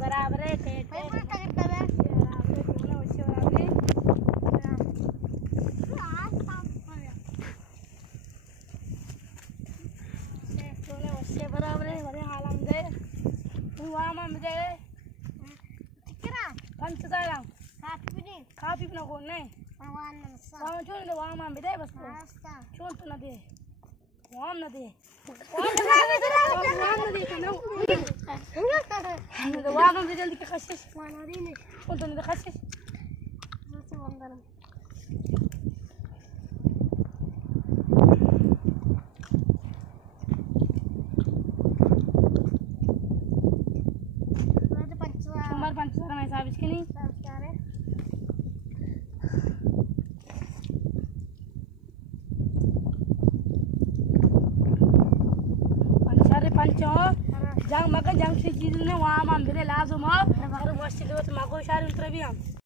बराबर है बराबर है बड़े हालम दे वहाँ में मुझे कितना पंच साला काफी ना कौन नहीं वहाँ चुन दे वहाँ में दे बस चुन तो ना दे वहाँ ना दे वहाँ ना दे ना वहाँ में जल्दी के खशीश माना दी नहीं कौन तो नहीं खशीश बस वहाँ ना पंचदारा में साबित के नहीं पंचो जंग मगर जंग से चीज ने वहाँ हम मेरे लाजो माँ और वैसे तो माँ को इशारे उतर भी हम